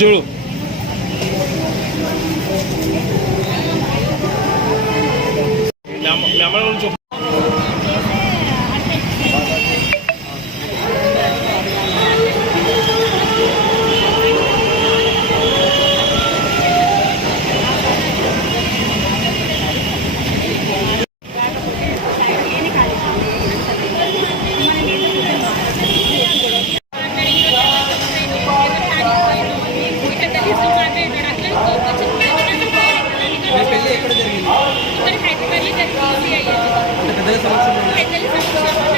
చూడు మీ అంటే పెద్దల సమక్షంలో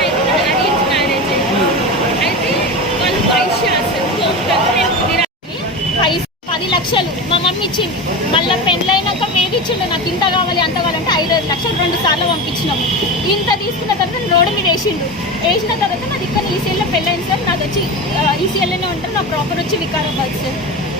పైస- పది లక్షలు. మా మమ్మీ ఇచ్చింది. మళ్ళీ పెళ్ళైనాక మేము ఇచ్చిండు. నాకు ఇంత కావాలి అంత కావాలంటే ఐదు ఐదు లక్షలు రెండు సార్లు పంపించినాము. ఇంత తీసుకున్న తర్వాత రోడ్డు మీద వేసిండు. వేసిన తర్వాత నాది ఇక్కడ ఈసీఎల్లో పెళ్ళైంది సార్. నాది వచ్చి ఈసీఎల్లోనే ఉంటారు. నా ప్రాపర్ వచ్చి వికారాబాద్ సార్.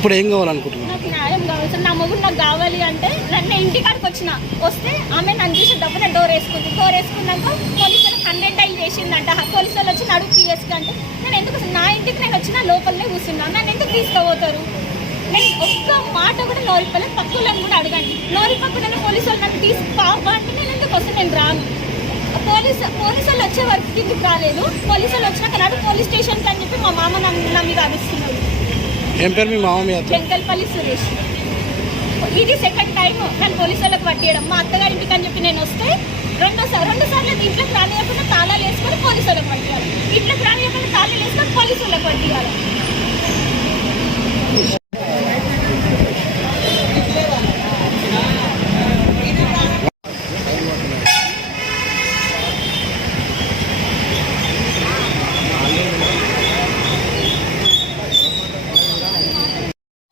ఇప్పుడు ఏం కావాలనుకుంటున్నాను నాకు న్యాయం కావాలి. సార్ నా మొగుడు నాకు కావాలి అంటే నన్ను ఇంటికాడికి వచ్చిన వస్తే ఆమె నన్ను చూసి డబ్బున డోర్ వేసుకుంది? డోర్ వేసుకున్నాక పోలీసులు హండ్రెడ్ డైల్ చేసిందంట. పోలీసు వాళ్ళు వచ్చి నడుపు పిఎస్కి అంటే నేను ఎందుకు నా ఇంటికి నేను వచ్చిన లోపలనే కూర్చున్నాను నన్ను ఎందుకు తీసుకుపోతారు? నేను ఒక్క మాట కూడా నోరిపల్లె పక్కలను కూడా అడగండి. నోరి పక్కు నన్ను పోలీసు వాళ్ళు నన్ను తీసి అంటే నేను ఎందుకు వస్తే నేను రాను? పోలీసు పోలీసు వాళ్ళు వచ్చే వరకు కిందికి రాలేదు. పోలీసు వాళ్ళు వచ్చినాక నాడు పోలీస్ స్టేషన్కి అని చెప్పి మా మామ నమ్మి నా మీద అరుస్తున్నాడు ఏం పేరు మీ మామ మీ అత్త వెంకల్పల్లి సురేష్. ఇది సెకండ్ టైం నన్ను పోలీసు వాళ్ళకి పట్టేయడం. మా అత్తగారి ఇంటికి అని చెప్పి నేను వస్తే రెండోసారి రెండు సార్లు ఇంట్లోకి రానియకుండా తాళాలు వేసుకొని పోలీసు వాళ్ళకి పట్టేయాలి. ఇంట్లోకి రానియకుండా తాళాలు వేసుకొని పోలీసు వాళ్ళకి పట్టేయాలి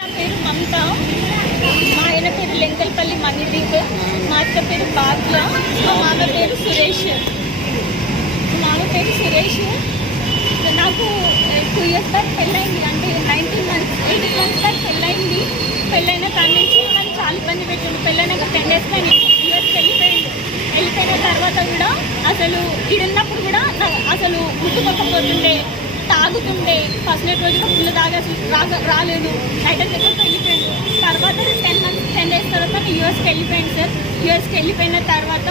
నా పేరు మమత మా ఆయన పేరు అనిదీప్ మా అత్త పేరు బాగ్ల మా మామ పేరు సురేష్. మామ పేరు సురేష్. నాకు టూ ఇయర్స్ బ్యాక్ పెళ్ళైంది అంటే nineteen months eighteen months back పెళ్ళైంది. పెళ్ళైన కాడి నుంచి నన్ను చాలా ఇబ్బంది పెట్టిండు. పెళ్ళైనాక టెన్ డేస్ కానీ ఇయర్స్ వెళ్ళిపోయింది వెళ్ళిపోయిన తర్వాత కూడా అసలు ఈడున్నప్పుడు కూడా అసలు ముట్టుకోకపోతుండే తాగుతుండే. ఫస్ట్ నైట్ రోజు ఫుల్ తాగా రాలేదు నైట్ ఎక్కడికి వెళ్ళిపోయాడు తర్వాత టెన్ మంత్స్ టెన్ డేస్ తర్వాత యూఎస్కి వెళ్ళిపోయాను సార్ యూఎస్కి వెళ్ళిపోయిన తర్వాత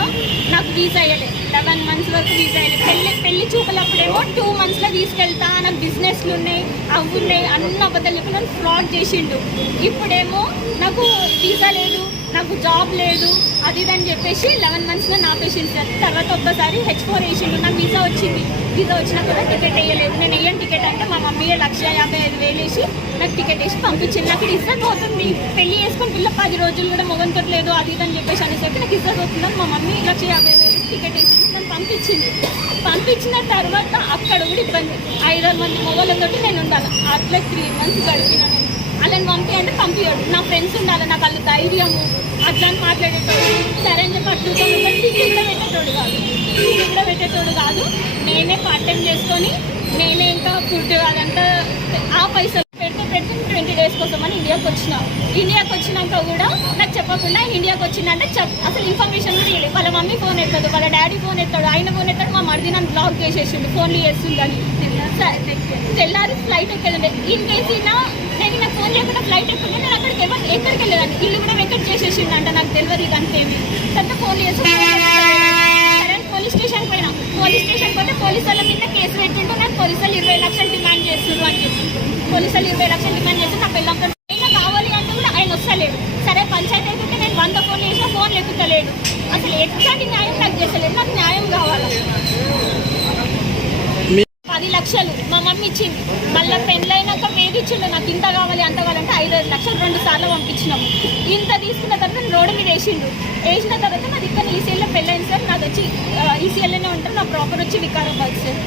నాకు వీసా అయ్యలేదు లెవెన్ మంత్స్ వరకు వీసా అయ్యలేదు పెళ్ళి పెళ్ళి చూపులప్పుడేమో టూ మంత్స్లో తీసుకెళ్తా నాకు బిజినెస్లు ఉన్నాయి అవి ఉన్నాయి అన్న అబద్ధాలు చెప్పి నన్ను ఫ్రాడ్ చేసిండు. ఇప్పుడేమో నాకు వీసా లేదు. నాకు జాబ్ లేదు అది ఇది అని చెప్పేసి లెవెన్ మంత్స్లో పేషెంట్ సార్ తర్వాత ఒక్కసారి హెచ్ ఫోర్ వేసిండు నాకు వీసా వచ్చింది. వీసా వచ్చినా కూడా టికెట్ వేయలేదు. నేను వేయను టికెట్ అంటే మా మమ్మీ లక్ష యాభై ఐదు వేలు వేసి నాకు టికెట్ వేసి పంపించింది. నాకు ఇజ్జత్ పోతుంది. పెళ్ళి చేసుకుని పిల్ల పది రోజులు కూడా మొగం తొట్టలేదు అది ఇది అని చెప్పేసి అనేసరికి నాకు ఇజ్జత్ పోతుందని మా మమ్మీ లక్ష యాభై వేలు టికెట్ వేసి నన్ను పంపించింది. పంపించిన తర్వాత అక్కడ కూడా ఇబ్బంది. ఐదారు మంది మొగలతో నేను ఉండాలి. అట్లే త్రీ మంత్స్ గడిపిన నేను. అలాని పంపి అంటే పంపించాడు నా ఫ్రెండ్స్ ఉండాలి నాకు వాళ్ళు ధైర్యము అట్లా అని మాట్లాడేటోడు సరే అని చెప్పి అట్లా కూడా పెట్టేటోడు కాదు. టీవీ కూడా పెట్టేటోడు కాదు. నేనే పార్ట్ టైం చేసుకొని నేనే ఇంకా ఫుడ్ అదంతా ఆ పైసలు పెడితే పెడితే ట్వంటీ డేస్ కోసం అని ఇండియాకి వచ్చిన. ఇండియాకి వచ్చినాక కూడా నాకు చెప్పకుండా ఇండియాకి వచ్చిందంటే చెప్. అసలు ఇన్ఫర్మేషన్ కూడా ఇవ్వలేదు వాళ్ళ మమ్మీ ఫోన్ ఎత్తాడు వాళ్ళ డాడీ ఫోన్ ఎత్తాడు ఆయన ఫోన్ ఎత్తాడు మా మరిది నన్ను బ్లాక్ చేసేసిండు ఫోన్లు చేస్తుందని. సరే, తెల్లారి ఫ్లైట్ ఎక్కేదండి ఇన్ కేసు ఈయన నేను నాకు ఫోన్ చేయకుండా ఫ్లైట్ ఎక్కుంటే నేను అక్కడికి ఎవరు ఎక్కడికి వెళ్ళేదాన్ని ఇల్లు కూడా వెకెట్ నాకు తెలియదు ఇదంతా ఏమి తర్వాత ఫోన్ చేసి పోలీస్ స్టేషన్ పోయినా. పోలీస్ స్టేషన్ పోతే పోలీస్ వాళ్ళ మీద కేసు పెట్టిండు. నాకు పోలీసు వాళ్ళు ఇరవై లక్షలు డిమాండ్ చేస్తున్నారు అని చెప్పి. పోలీసు వాళ్ళు ఇరవై లక్షలు డిమాండ్ చేసి నా పిల్లలతో అయినా కావాలి అంటే కూడా ఆయన వస్తలేడు సరే పంచాయతీ అయితే నేను వంద ఫోన్ చేసినా ఫోన్ ఎక్కుతలేడు అసలు ఎట్లాంటి న్యాయం నాకు చేసలేదు నాకు న్యాయం కావాలి పది లక్షలు మా మమ్మీ ఇచ్చింది. మళ్ళీ పెళ్ళైనాక మేది ఇచ్చిండు నాకు ఇంత కావాలి అంత కావాలంటే ఐదు ఐదు లక్షలు రెండు సార్లు పంపించినాము ఇంత తీసుకున్న తర్వాత రోడ్డు మీద వేసిండు. వేసిన తర్వాత నాది ఇక్కడ ఈసీఎల్లో పెళ్ళైంది సార్ నాది వచ్చి ఈసీఎల్లోనే ఉంటారు నా ప్రాపర్ వచ్చి వికారాబాద్ సార్.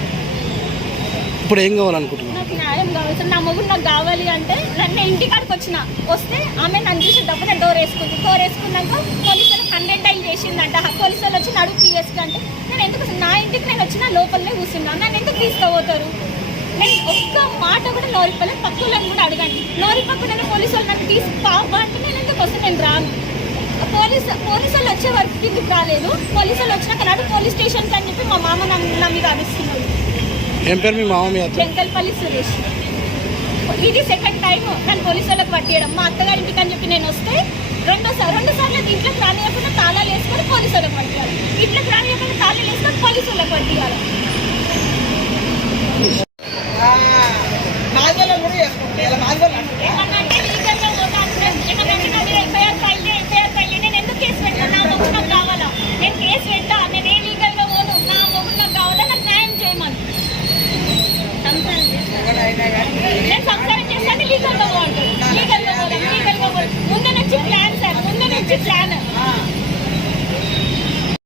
ఇప్పుడు ఏం కావాలనుకుంటున్నాను నాకు న్యాయం కావాలి సార్ నా మొగుడు నాకు కావాలి అంటే నన్ను ఇంటికాడికి వచ్చిన వస్తే ఆమె నన్ను చూసి డబ్బున వేసుకుంది. డోర్ వేసుకున్నాక పోలీసు వాళ్ళు హండ్రెడ్ డైల్ చేసిందంట. పోలీసు వాళ్ళు వచ్చి నడుపు పిఎస్కి అంటే నేను ఎందుకు నా ఇంటికి నేను వచ్చిన లోపలనే కూర్చున్నాను నన్ను ఎందుకు తీసుకుపోతారు? నేను ఒక్క మాట కూడా నోరిపలేదు పక్కులను కూడా అడగండి. నోరి పక్కు నన్ను పోలీసు వాళ్ళు నన్ను తీసి పాప అంటే నేను ఎందుకు వస్తే నేను రాను. పోలీసు పోలీసు వాళ్ళు వచ్చే వరకు కిందికి రాలేదు. పోలీసు వాళ్ళు వచ్చినాక నాడు పోలీస్ స్టేషన్కి అని చెప్పి మా మామ నా మీద అరుస్తున్నాడు. ఏం పేరు మీ మామ మీ అత్త? వెంకల్పల్లి సురేష్. ఇది సెకండ్ టైం నన్ను పోలీసు వాళ్ళకి పట్టియడం. మా అత్తగారి ఇంటికి అని చెప్పి నేను వస్తే రెండు సార్లు రెండు సార్లు ఇంట్లోకి రానియకుండా తాళాలు వేసుకొని పోలీసు వాళ్ళకి పట్టియాలి ఇంట్లోకి రానియకుండా తాళాలు వేసుకొని పోలీసు వాళ్ళకి పట్టియాలి ఎందుకు కేసు పెట్టాను కావాలా? నేను కేసు పెట్టా Budget Planner.